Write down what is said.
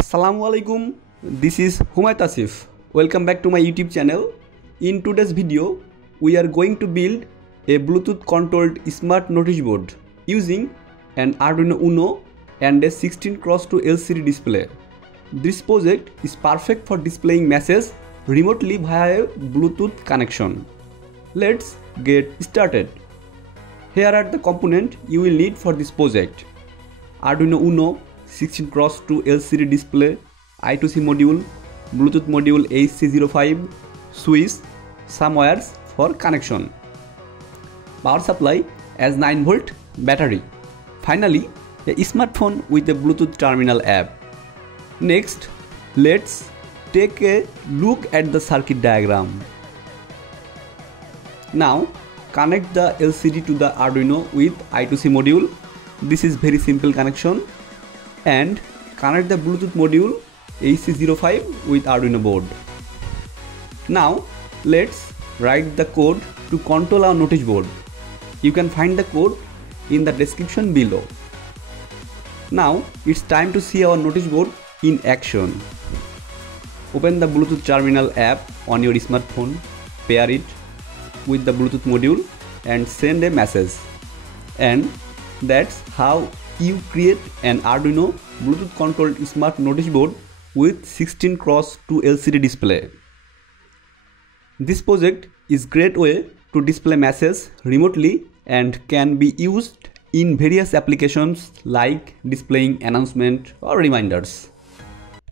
Assalamu alaikum. This is Humayet Asif. Welcome back to my YouTube channel. In today's video, we are going to build a Bluetooth controlled smart notice board using an Arduino Uno and a 16x2 LCD display. This project is perfect for displaying messages remotely via a Bluetooth connection. Let's get started. Here are the components you will need for this project: Arduino Uno 16x2 LCD display, I2C module, Bluetooth module HC05, switch, some wires for connection, power supply as 9V battery. Finally, a smartphone with a Bluetooth terminal app. Next, let's take a look at the circuit diagram. Now, connect the LCD to the Arduino with I2C module. This is very simple connection. And connect the Bluetooth module HC05 with Arduino board. Now let's write the code to control our notice board. You can find the code in the description below. Now it's time to see our notice board in action. Open the Bluetooth terminal app on your smartphone, pair it with the Bluetooth module and send a message. And that's how you create an Arduino Bluetooth controlled smart notice board with 16x2 LCD display. This project is a great way to display messages remotely and can be used in various applications like displaying announcements or reminders.